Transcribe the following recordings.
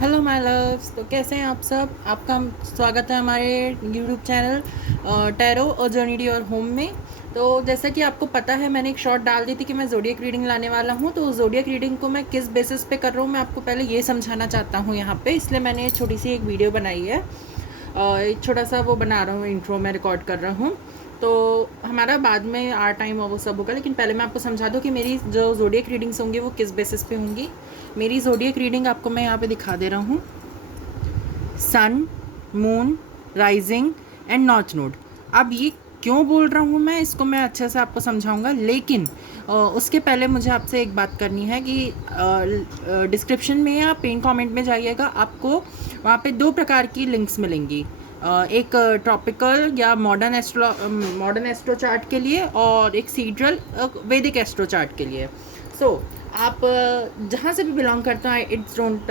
Hello my loves. तो कैसे हैं आप सब? आपका स्वागत है हमारे यूट्यूब चैनल टैरो और जर्नी योर होम में। तो जैसा कि आपको पता है, मैंने एक शॉर्ट डाल दी थी कि मैं ज़ोडिएक रीडिंग लाने वाला हूँ। तो ज़ोडिएक रीडिंग को मैं किस बेसिस पे कर रहा हूँ, मैं आपको पहले ये समझाना चाहता हूँ यहाँ पे। इसलिए मैंने एक छोटी सी एक वीडियो बनाई है, एक छोटा सा वो बना रहा हूँ, इंट्रो में रिकॉर्ड कर रहा हूँ। तो हमारा बाद में आर टाइम और वो सब होगा, लेकिन पहले मैं आपको समझा दूँ कि मेरी जो ज़ोडिएक रीडिंग्स होंगी वो किस बेसिस पे होंगी। मेरी ज़ोडिएक रीडिंग आपको मैं यहाँ पे दिखा दे रहा हूँ। Sun, moon, rising and north node. अब ये क्यों बोल रहा हूँ मैं, इसको मैं अच्छे से आपको समझाऊंगा, लेकिन उसके पहले मुझे आपसे एक बात करनी है कि डिस्क्रिप्शन में या पिन कमेंट में जाइएगा, आपको वहाँ पे दो प्रकार की लिंक्स मिलेंगी। एक ट्रॉपिकल या मॉडर्न एस्ट्रो चार्ट के लिए, और एक सीड्रल वैदिक एस्ट्रो चार्ट के लिए। आप जहाँ से भी बिलोंग करते हैं, इट्स डोंट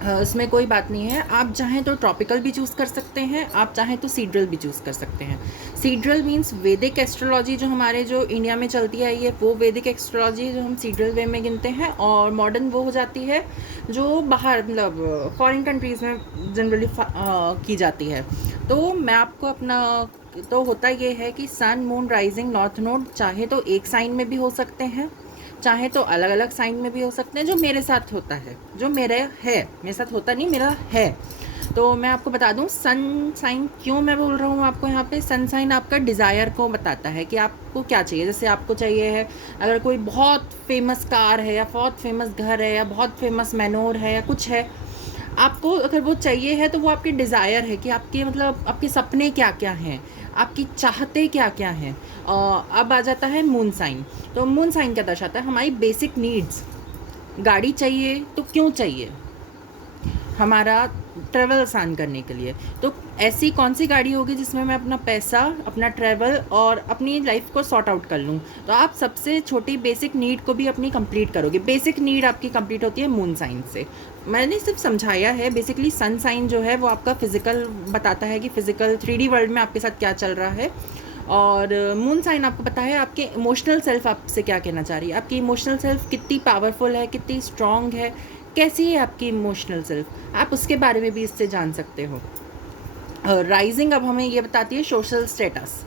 इसमें कोई बात नहीं है। आप चाहें तो ट्रॉपिकल भी चूज़ कर सकते हैं, आप चाहें तो सीड्रल भी चूज़ कर सकते हैं। सीड्रल मींस वैदिक एस्ट्रोलॉजी, जो हमारे जो इंडिया में चलती है ये वो वैदिक एस्ट्रोलॉजी जो हम सीड्रल वे में गिनते हैं, और मॉडर्न वो हो जाती है जो बाहर मतलब फॉरेन कंट्रीज़ में जनरली की जाती है। तो मैं आपको अपना, तो होता ये है कि सन, मून, राइजिंग, नॉर्थ नोड चाहे तो एक साइन में भी हो सकते हैं, चाहे तो अलग अलग साइन में भी हो सकते हैं। जो मेरे साथ होता है, जो मेरे साथ होता नहीं, मेरा है। तो मैं आपको बता दूं सन साइन क्यों मैं बोल रहा हूँ आपको यहाँ पे। सन साइन आपका डिज़ायर को बताता है कि आपको क्या चाहिए। जैसे आपको चाहिए है, अगर कोई बहुत फेमस कार है या बहुत फेमस घर है या बहुत फेमस मैनोर है या कुछ है, आपको अगर वो चाहिए है तो वो आपकी डिज़ायर है कि आपके मतलब आपके सपने क्या क्या हैं, आपकी चाहते क्या क्या हैं। अब आ जाता है मून साइन। तो मून साइन क्या दर्शाता है? हमारी बेसिक नीड्स। गाड़ी चाहिए तो क्यों चाहिए? हमारा ट्रैवल आसान करने के लिए। तो ऐसी कौन सी गाड़ी होगी जिसमें मैं अपना पैसा, अपना ट्रैवल और अपनी लाइफ को सॉर्ट आउट कर लूँ? तो आप सबसे छोटी बेसिक नीड को भी अपनी कंप्लीट करोगे। बेसिक नीड आपकी कंप्लीट होती है मून साइन से। मैंने सिर्फ समझाया है। बेसिकली सन साइन जो है वो आपका फिजिकल बताता है कि फिजिकल 3D वर्ल्ड में आपके साथ क्या चल रहा है, और मून साइन आपको पता है आपके इमोशनल सेल्फ आपसे क्या कहना चाह रही है। आपकी इमोशनल सेल्फ कितनी पावरफुल है, कितनी स्ट्रांग है, कैसी है आपकी इमोशनल सेल्फ, आप उसके बारे में भी इससे जान सकते हो। राइजिंग अब हमें ये बताती है social status.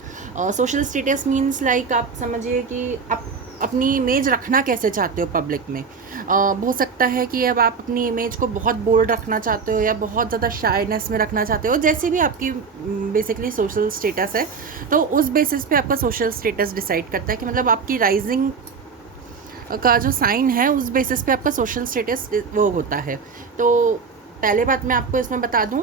Social status means like आप समझिए कि आप अपनी इमेज रखना कैसे चाहते हो पब्लिक में। हो सकता है कि अब आप अपनी इमेज को बहुत बोल्ड रखना चाहते हो या बहुत ज़्यादा शाइनेस में रखना चाहते हो, जैसे भी आपकी बेसिकली सोशल स्टेटस है। तो उस बेसिस पे आपका सोशल स्टेटस डिसाइड करता है कि मतलब आपकी राइजिंग का जो साइन है उस बेसिस पे आपका सोशल स्टेटस वो होता है। तो पहले बात मैं आपको इसमें बता दूं,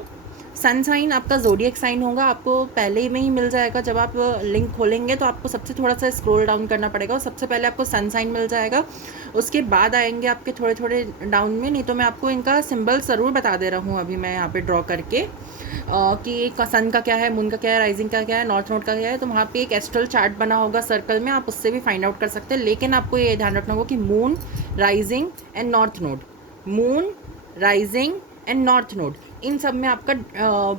सन साइन आपका ज़ोडिएक साइन होगा, आपको पहले में ही मिल जाएगा। जब आप लिंक खोलेंगे तो आपको सबसे थोड़ा सा स्क्रॉल डाउन करना पड़ेगा और सबसे पहले आपको सन साइन मिल जाएगा। उसके बाद आएंगे आपके थोड़े थोड़े डाउन में, नहीं तो मैं आपको इनका सिंबल ज़रूर बता दे रहा हूँ अभी मैं यहाँ पे ड्रॉ करके, कि सन का क्या है, मून का क्या है, राइजिंग का क्या है, नॉर्थ नोड का क्या है। तो वहाँ पे एक एस्ट्रल चार्ट बना होगा सर्कल में, आप उससे भी फाइंड आउट कर सकते हैं। लेकिन आपको ये ध्यान रखना होगा कि moon, rising and north node, moon, rising and north node, इन सब में आपका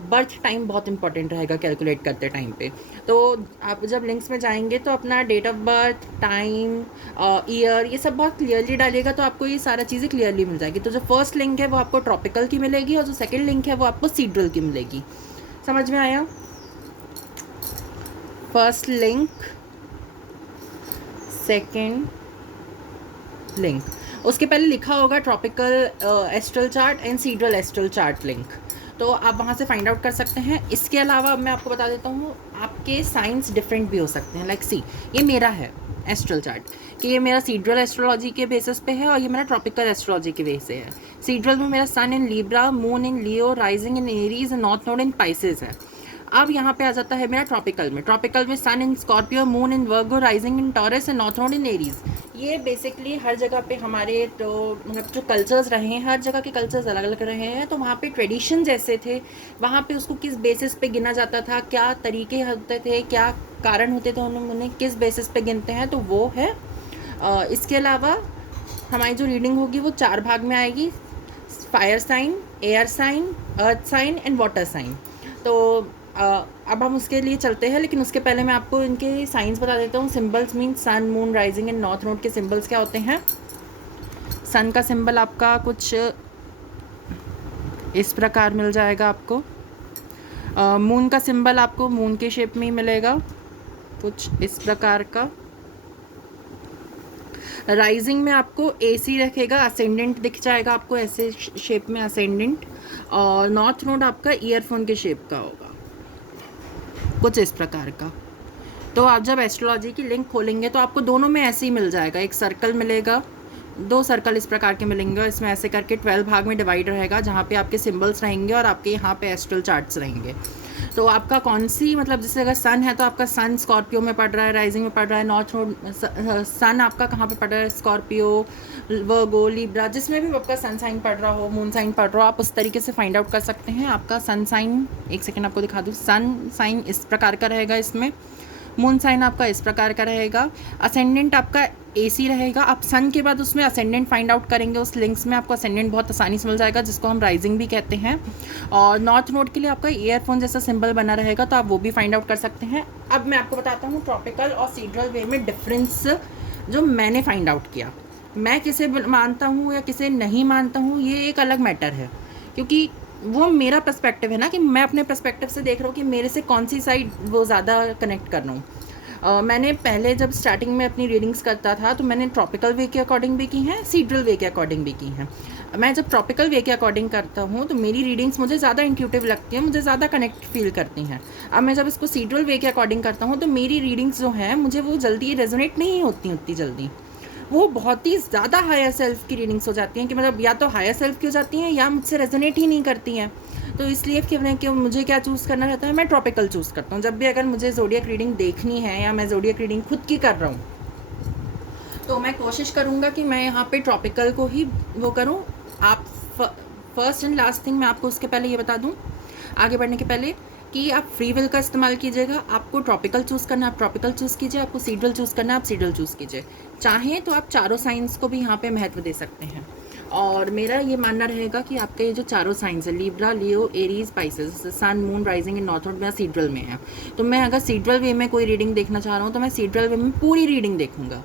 बर्थ टाइम बहुत इंपॉर्टेंट रहेगा कैलकुलेट करते टाइम पे। तो आप जब लिंक्स में जाएंगे तो अपना date of birth, time, year, ये सब बहुत क्लियरली डालिएगा, तो आपको ये सारा चीज़ें क्लियरली मिल जाएगी। तो जो फर्स्ट लिंक है वो आपको ट्रॉपिकल की मिलेगी, और जो सेकेंड लिंक है वो आपको सीड्रल की मिलेगी। समझ में आया? फर्स्ट लिंक, सेकेंड लिंक, उसके पहले लिखा होगा tropical astral chart and sidereal astral chart link. तो आप वहाँ से फाइंड आउट कर सकते हैं। इसके अलावा मैं आपको बता देता हूँ, आपके साइंस डिफरेंट भी हो सकते हैं। लाइक सी, ये मेरा है एस्ट्रल चार्ट कि ये मेरा सीड्रल एस्ट्रोलॉजी के बेसिस पे है, और ये मेरा ट्रॉपिकल एस्ट्रोलॉजी के बेस से है। सीड्रल में मेरा sun in Libra, moon in Leo, rising in Aries, north node in Pisces है। अब यहाँ पे आ जाता है मेरा ट्रॉपिकल में sun in Scorpio, moon in Virgo, rising in Taurus and north node in Aries. ये बेसिकली हर जगह पे हमारे तो मतलब जो कल्चर्स रहे हैं, हर जगह के कल्चर्स अलग अलग रहे हैं। तो वहाँ पे ट्रेडिशन जैसे थे, वहाँ पे उसको किस बेसिस पे गिना जाता था, क्या तरीके होते थे, क्या कारण होते थे, उन्हें किस बेसिस पे गिनते हैं, तो वो है। इसके अलावा हमारी जो रीडिंग होगी वो 4 भाग में आएगी: fire sign, air sign, earth sign and water sign. तो अब हम उसके लिए चलते हैं, लेकिन उसके पहले मैं आपको इनके साइंस बता देता हूँ। Symbols mean sun, moon, rising and north node के सिंबल्स क्या होते हैं। सन का सिंबल आपका कुछ इस प्रकार मिल जाएगा आपको। मून का सिंबल आपको मून के शेप में ही मिलेगा, कुछ इस प्रकार का। राइजिंग में आपको एसी रखेगा, असेंडेंट दिख जाएगा आपको ऐसे शेप में, असेंडेंट। और नॉर्थ नोड आपका ईयरफोन के शेप का होगा, कुछ इस प्रकार का। तो आप जब एस्ट्रोलॉजी की लिंक खोलेंगे तो आपको दोनों में ऐसे ही मिल जाएगा, एक सर्कल मिलेगा, 2 सर्कल इस प्रकार के मिलेंगे, और इसमें ऐसे करके 12 भाग में डिवाइड रहेगा, जहाँ पे आपके सिंबल्स रहेंगे और आपके यहाँ पे एस्ट्रल चार्ट्स रहेंगे। तो आपका कौन सी, मतलब जैसे अगर सन है तो आपका सन स्कॉर्पियो में पड़ रहा है, राइजिंग में पड़ रहा है, नॉर्थ नोड सन आपका कहाँ पे पड़ रहा है, स्कॉर्पियो, वर्गो, लिब्रा, जिसमें भी आपका सन साइन पड़ रहा हो, मून साइन पड़ रहा हो, आप उस तरीके से फाइंड आउट कर सकते हैं। आपका सन साइन, एक सेकेंड आपको दिखा दूँ, सन साइन इस प्रकार का रहेगा, इसमें मून साइन आपका इस प्रकार का रहेगा, असेंडेंट आपका एसी रहेगा। आप सन के बाद उसमें असेंडेंट फाइंड आउट करेंगे, उस लिंक्स में आपको असेंडेंट बहुत आसानी से मिल जाएगा, जिसको हम राइजिंग भी कहते हैं। और नॉर्थ नोड के लिए आपका ईयरफोन जैसा सिंबल बना रहेगा, तो आप वो भी फाइंड आउट कर सकते हैं। अब मैं आपको बताता हूँ ट्रॉपिकल और सीड्रल वे में डिफरेंस जो मैंने फाइंड आउट किया। मैं किसे मानता हूँ या किसे नहीं मानता हूँ, ये एक अलग मैटर है, क्योंकि वो मेरा पर्सपेक्टिव है ना, कि मैं अपने पर्सपेक्टिव से देख रहा हूँ कि मेरे से कौन सी साइड वो ज़्यादा कनेक्ट कर रहा हूँ। मैंने पहले जब स्टार्टिंग में अपनी रीडिंग्स करता था तो मैंने ट्रॉपिकल वे के अकॉर्डिंग भी की हैं, सीड्रल वे के अकॉर्डिंग भी की हैं। मैं जब ट्रॉपिकल वे के अकॉर्डिंग करता हूँ तो मेरी रीडिंग्स मुझे ज़्यादा इंट्यूटिव लगती हैं, मुझे ज़्यादा कनेक्ट फील करती हैं। अब मैं जब इसको सीड्रल वे के अकॉर्डिंग करता हूँ तो मेरी रीडिंग्स जो हैं मुझे वो जल्दी रेजोनेट नहीं होती उतनी जल्दी, वो बहुत ही ज़्यादा हायर सेल्फ की रीडिंग्स हो जाती हैं, कि मतलब या तो हायर सेल्फ की हो जाती हैं या मुझसे रेजोनेट ही नहीं करती हैं। तो इसलिए कि मुझे क्या चूज़ करना रहता है, मैं ट्रॉपिकल चूज़ करता हूँ। जब भी अगर मुझे ज़ोडिएक रीडिंग देखनी है या मैं ज़ोडिएक रीडिंग खुद की कर रहा हूँ, तो मैं कोशिश करूँगा कि मैं यहाँ पे ट्रॉपिकल को ही वो करूँ। आप फर्स्ट एंड लास्ट थिंग मैं आपको उसके पहले ये बता दूँ, आगे बढ़ने के पहले, कि आप फ्री विल का इस्तेमाल कीजिएगा। आपको ट्रॉपिकल चूज़ करना है आप ट्रॉपिकल चूज़ कीजिए, आपको सीड्रल चूज़ करना है आप सीड्रल चूज़ कीजिए। चाहें तो आप चारों साइंस को भी यहाँ पे महत्व दे सकते हैं। और मेरा ये मानना रहेगा कि आपके ये जो चारों साइंस है, Libra, Leo, Aries, Pisces, sun, moon, rising in north node में सीड्रल में है, तो मैं अगर सीड्रल वे में कोई रीडिंग देखना चाह रहा हूँ तो मैं सीड्रल वे में पूरी रीडिंग देखूंगा,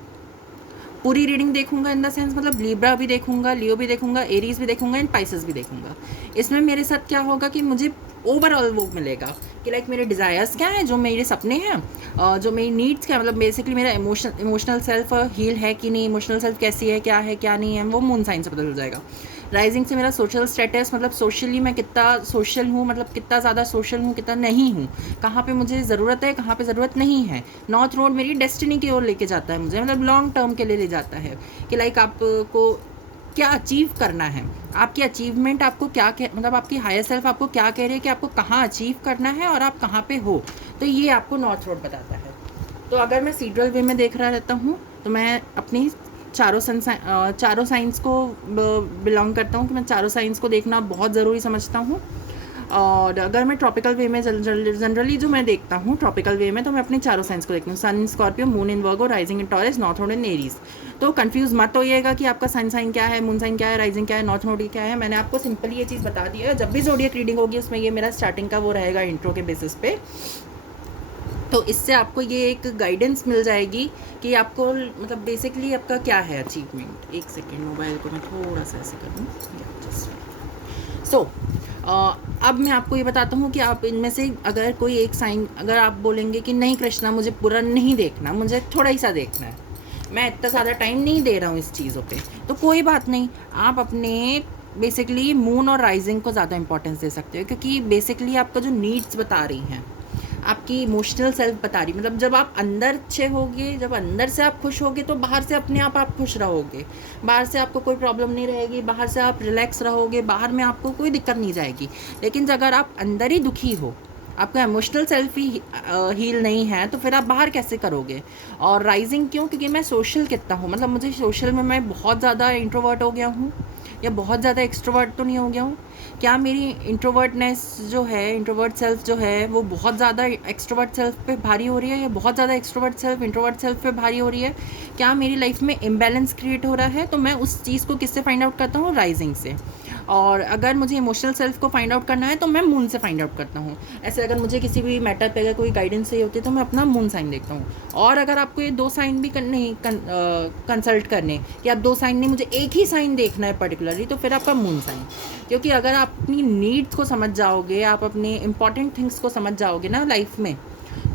पूरी रीडिंग देखूंगा इन द सेंस, मतलब लिब्रा भी देखूंगा, लियो भी देखूंगा, एरीज भी देखूंगा एंड पाइसेस भी देखूंगा। इसमें मेरे साथ क्या होगा कि मुझे ओवरऑल वो मिलेगा कि लाइक मेरे डिज़ायर्स क्या हैं, जो मेरे सपने हैं, जो मेरी नीड्स क्या, मतलब बेसिकली मेरा इमोशनल सेल्फ हील है कि नहीं, इमोशनल सेल्फ कैसी है क्या नहीं है, वो मून साइन से पता चल जाएगा। राइजिंग से मेरा सोशल स्टेटस, मतलब सोशली मैं कितना सोशल हूँ, मतलब कितना ज़्यादा सोशल हूँ, कितना नहीं हूँ, कहाँ पे मुझे ज़रूरत है, कहाँ पे ज़रूरत नहीं है। नॉर्थ नोड मेरी डेस्टिनी की ओर लेके जाता है मुझे, मतलब लॉन्ग टर्म के लिए ले जाता है, कि लाइक आपको क्या अचीव करना है, आपकी अचीवमेंट आपको क्या मतलब आपकी हायर सेल्फ आपको क्या कह रही है कि आपको कहाँ अचीव करना है और आप कहाँ पे हो, तो ये आपको नॉर्थ नोड बताता है। तो अगर मैं सीड्रल वे में देख रहा रहता हूँ तो मैं अपनी चारों साइंस को बिलोंग करता हूँ, कि मैं चारों साइंस को देखना बहुत ज़रूरी समझता हूँ। और अगर मैं ट्रॉपिकल वे में जनरली जो मैं देखता हूँ ट्रॉपिकल वे में, तो मैं अपने चारों साइंस को देखती हूँ, sun, Scorpio, moon in Virgo, rising in Taurus, north node in Aries. तो कंफ्यूज मत होइएगा कि आपका सन साइन क्या है, मून साइन क्या है, राइजिंग क्या है, नॉर्थ नोड क्या है। मैंने आपको सिंपली ये चीज़ बता दी है। जब भी ज़ोडिएक रीडिंग होगी उसमें ये मेरा स्टार्टिंग का वो रहेगा इंट्रो के बेसिस पे, तो इससे आपको ये एक गाइडेंस मिल जाएगी कि आपको मतलब बेसिकली आपका क्या है अचीवमेंट। एक सेकेंड, मोबाइल को मैं थोड़ा सा ऐसे कर दूँ। सो अब मैं आपको ये बताता हूँ कि आप इनमें से अगर कोई एक साइन, अगर आप बोलेंगे कि नहीं कृष्णा मुझे पूरा नहीं देखना, मुझे थोड़ा ही सा देखना है, मैं इतना ज़्यादा टाइम नहीं दे रहा हूँ इस चीज़ों पे, तो कोई बात नहीं, आप अपने बेसिकली मून और राइजिंग को ज़्यादा इंपॉर्टेंस दे सकते हो, क्योंकि बेसिकली आपका जो नीड्स बता रही हैं, आपकी इमोशनल सेल्फ बता रही, मतलब जब आप अंदर अच्छे होगे, जब अंदर से आप खुश होगे तो बाहर से अपने आप खुश रहोगे, बाहर से आपको कोई प्रॉब्लम नहीं रहेगी, बाहर से आप रिलैक्स रहोगे, बाहर में आपको कोई दिक्कत नहीं जाएगी। लेकिन अगर आप अंदर ही दुखी हो, आपका इमोशनल सेल्फ ही हील नहीं है, तो फिर आप बाहर कैसे करोगे। और राइजिंग क्यों, क्योंकि मैं सोशल कितना हूँ, मतलब मुझे सोशल में मैं बहुत ज़्यादा इंट्रोवर्ट हो गया हूँ या बहुत ज़्यादा एक्सट्रोवर्ट तो नहीं हो गया हूँ। क्या मेरी इंट्रोवर्टनेस जो है, इंट्रोवर्ट सेल्फ जो है, वो बहुत ज़्यादा एक्सट्रोवर्ट सेल्फ पे भारी हो रही है, या बहुत ज़्यादा एक्सट्रोवर्ट सेल्फ इंट्रोवर्ट सेल्फ पे भारी हो रही है। क्या मेरी लाइफ में इम्बैलेंस क्रिएट हो रहा है, तो मैं उस चीज़ को किससे फाइंड आउट करता हूँ, राइजिंग से। और अगर मुझे इमोशनल सेल्फ को फाइंड आउट करना है तो मैं मून से फाइंड आउट करता हूँ। ऐसे अगर मुझे किसी भी मैटर पे अगर कोई गाइडेंस चाहिए होती है तो मैं अपना मून साइन देखता हूँ। और अगर आपको ये 2 साइन भी कंसल्ट करने, कि आप 2 साइन नहीं, मुझे एक ही साइन देखना है पर्टिकुलरली, तो फिर आपका मून साइन। क्योंकि अगर आप अपनी नीड्स को समझ जाओगे, आप अपने इम्पॉर्टेंट थिंग्स को समझ जाओगे ना लाइफ में,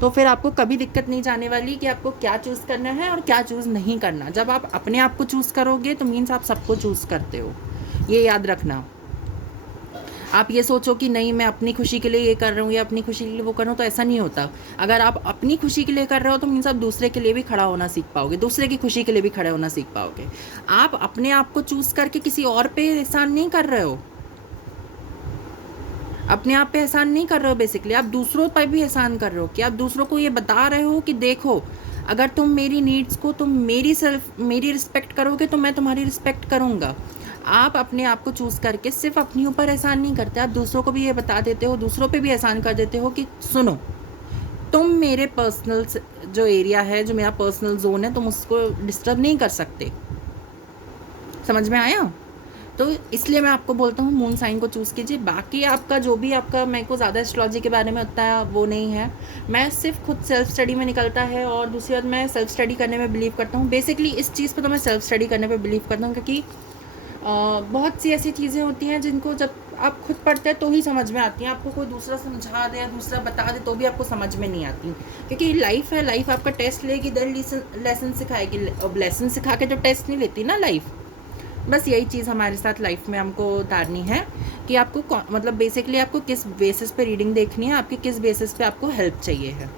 तो फिर आपको कभी दिक्कत नहीं जाने वाली कि आपको क्या चूज़ करना है और क्या चूज़ नहीं करना। जब आप अपने आप को चूज़ करोगे तो मीन्स आप सबको चूज़ करते हो, ये याद रखना। आप ये सोचो कि नहीं मैं अपनी खुशी के लिए ये कर रहा हूँ या अपनी खुशी के लिए वो कर रहा हूँ, तो ऐसा नहीं होता। अगर आप अपनी खुशी के लिए कर रहे हो तो मीन्स आप दूसरे के लिए भी खड़ा होना सीख पाओगे, दूसरे की खुशी के लिए भी खड़े होना सीख पाओगे। आप अपने आप को चूज़ करके किसी और पे एहसान नहीं कर रहे हो, अपने आप पे एहसान नहीं कर रहे हो। बेसिकली आप दूसरों पर भी एहसान कर रहे हो कि आप दूसरों को ये बता रहे हो कि देखो, अगर तुम मेरी नीड्स को, तुम मेरी रिस्पेक्ट करोगे तो मैं तुम्हारी रिस्पेक्ट करूँगा। आप अपने आप को चूज़ करके सिर्फ अपने ऊपर एहसान नहीं करते, आप दूसरों को भी ये बता देते हो, दूसरों पे भी एहसान कर देते हो कि सुनो, तुम मेरे पर्सनल जो एरिया है, जो मेरा पर्सनल जोन है, तुम उसको डिस्टर्ब नहीं कर सकते। समझ में आया? तो इसलिए मैं आपको बोलता हूँ मून साइन को चूज़ कीजिए। बाकी आपका जो भी आपका, मेरे को ज़्यादा एस्ट्रोलॉजी के बारे में उतना वो नहीं है, मैं सिर्फ खुद सेल्फ स्टडी में निकलता है। और दूसरी बात, मैं सेल्फ स्टडी करने में बिलीव करता हूँ। बेसिकली इस चीज़ पे तो मैं सेल्फ स्टडी करने पे बिलीव करता हूँ, क्योंकि बहुत सी ऐसी चीज़ें होती हैं जिनको जब आप खुद पढ़ते हैं तो ही समझ में आती हैं। आपको कोई दूसरा समझा दे या दूसरा बता दे तो भी आपको समझ में नहीं आती, क्योंकि लाइफ है, लाइफ आपका टेस्ट लेगी, देन लेसन सिखाएगी। अब लेसन सिखा के तो टेस्ट नहीं लेती ना लाइफ। बस यही चीज़ हमारे साथ लाइफ में हमको उतारनी है कि आपको मतलब बेसिकली आपको किस बेसिस पे रीडिंग देखनी है, आपके किस बेसिस पे आपको हेल्प चाहिए है।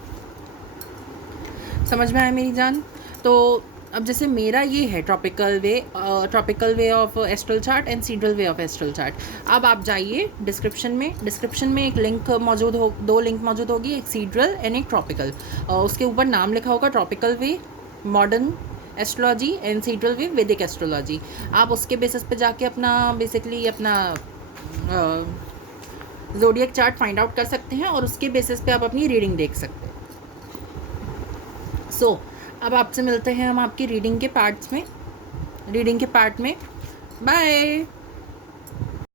समझ में आया मेरी जान? तो अब जैसे मेरा ये है tropical way of astral chart and sidereal way of astral chart. अब आप जाइए डिस्क्रिप्शन में एक लिंक मौजूद हो, 2 लिंक मौजूद होगी, एक सीड्रल एंड एक ट्रॉपिकल। उसके ऊपर नाम लिखा होगा tropical way modern astrology and sidereal way Vedic astrology. आप उसके बेसिस पे जाके अपना बेसिकली अपना ज़ोडिएक चार्ट फाइंड आउट कर सकते हैं और उसके बेसिस पे आप अपनी रीडिंग देख सकते हैं। अब आपसे मिलते हैं हम आपकी रीडिंग के पार्ट में। बाय।